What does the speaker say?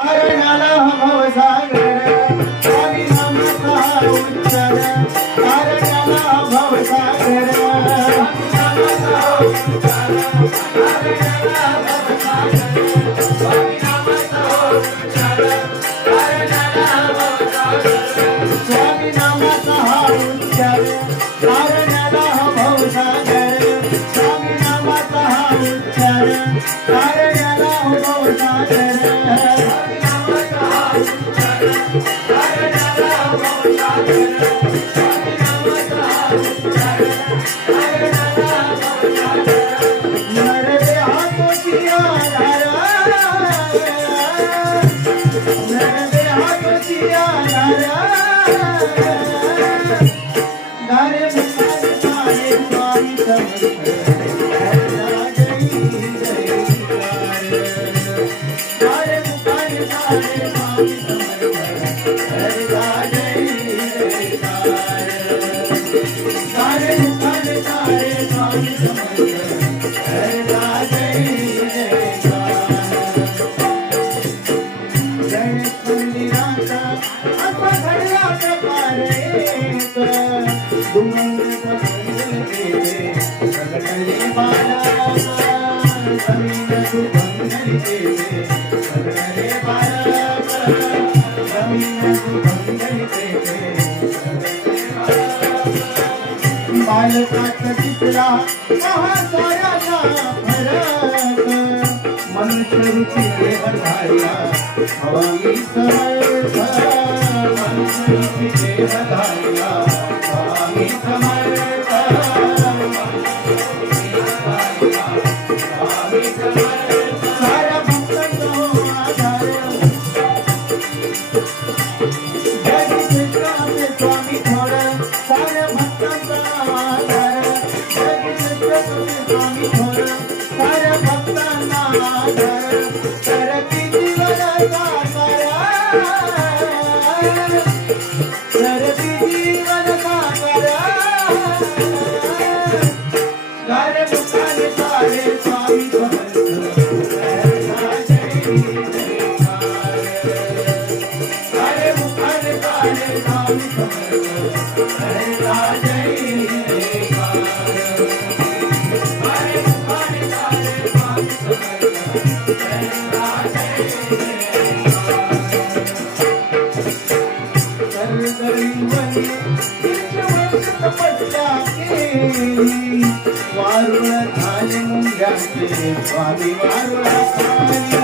तारण्याला भवसागर स्वामी नामाचा उच्चार तारण्याला भवसागर स्वामी नामाचा उच्चार तारण्याला भवसागर स्वामी नामाचा उच्चार तारण्याला भवसागर बालकाचा चित्रा महासाऱ्याचा फरक मनुष्य रूपी देह धारिया हवामी समर्थ मनुष्य रूपी देह धारिया हवामी समर्थ साऱ्या भक्तांचा आधार जगी क्षेत्राचे स्वामी थोर साऱ्या भक्तांचा आधार जगी क्षेत्राचे स्वामी थोर साऱ्या भक्तांना आधार सरती जीवनाचा सरती जीवनाचा सारे मुखाने सारे स्वामी समर्थ सारे मुखाने सारे स्वामी समर्थ वारुळ झाले मुंग्याचे स्वामी वारुळ